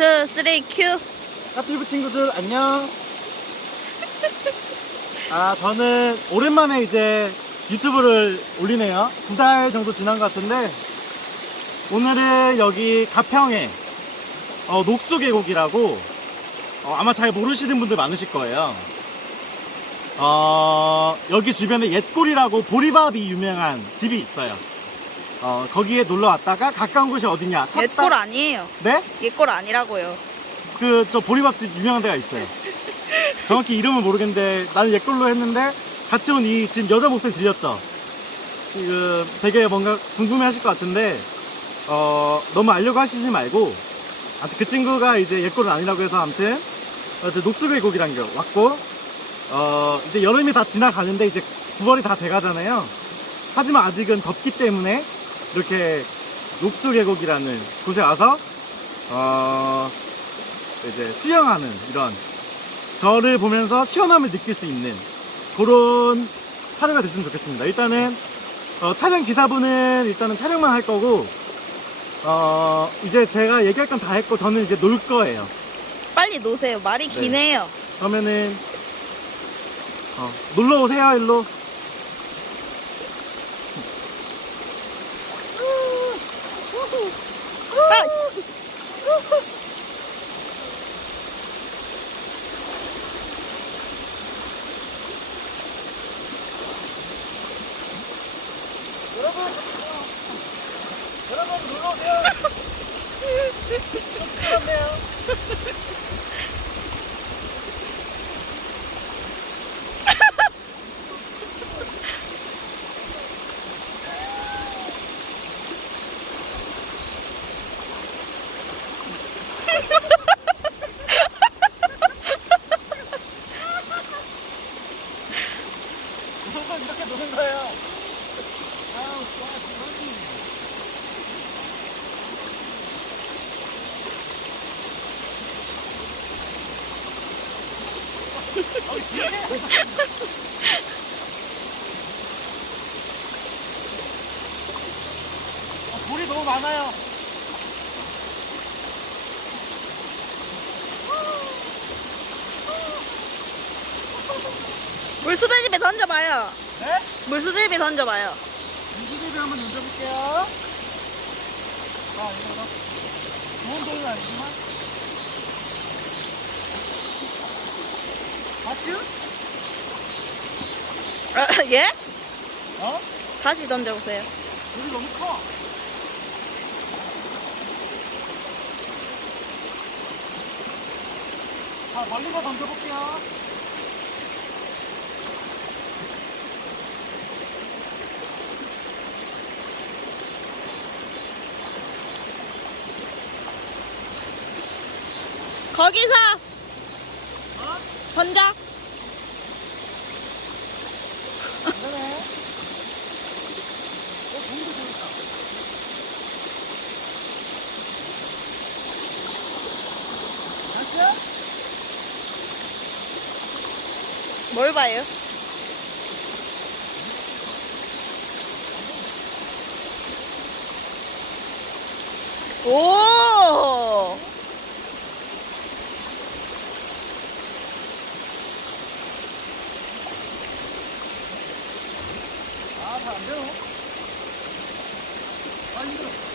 투, 쓰리, 큐. 카티브 친구들 안녕. 아 저는 오랜만에 이제 유튜브를 올리네요. 두 달 정도 지난 것 같은데 오늘은 여기 가평에 어, 녹수계곡이라고 어, 아마 잘 모르시는 분들 많으실 거예요. 어, 여기 주변에 옛골이라고 보리밥이 유명한 집이 있어요. 어, 거기에 놀러 왔다가 가까운 곳이 어디냐? 찾다- 옛골 아니에요. 네? 옛골 아니라고요. 그 저 보리밥집 유명한 데가 있어요. 정확히 이름은 모르겠는데 나는 옛걸로 했는데 같이 온 이 지금 여자 목소리 들렸죠? 지금 되게 뭔가 궁금해 하실 것 같은데 어 너무 알려고 하시지 말고 아무튼 그 친구가 이제 옛걸은 아니라고 해서 아무튼 어, 이제 녹수의 곡이란 게 왔고 어 이제 여름이 다 지나가는데 이제 9월이 다 돼가잖아요. 하지만 아직은 덥기 때문에 이렇게 녹수 계곡이라는 곳에 와서 어 이제 수영하는 이런 저를 보면서 시원함을 느낄 수 있는 그런 하루가 됐으면 좋겠습니다. 일단은 어, 촬영 기사분은 일단은 촬영만 할 거고 어, 이제 제가 얘기할 건 다 했고 저는 이제 놀 거예요. 빨리 노세요. 말이 네. 기네요. 그러면은 어, 놀러 오세요 일로. 여러분 여러분 놀러 오세요. 요 여러분 이렇게 노는 거예요. 아우, 와, 대박이네. 어, 물이 너무 많아요. 물수제집에 던져봐요. 네? 물수제집에 던져봐요. 인기집에 한번 던져볼게요. 자, 이거 좋은 돈은 아니지만. 맞죠? 아, 예? 어? 다시 던져보세요. 물이 너무 커. 자, 멀리서 던져볼게요. 거기서 어? 던져. 뭘 봐요? 오! 잘 안 돼요. 아 힘들어.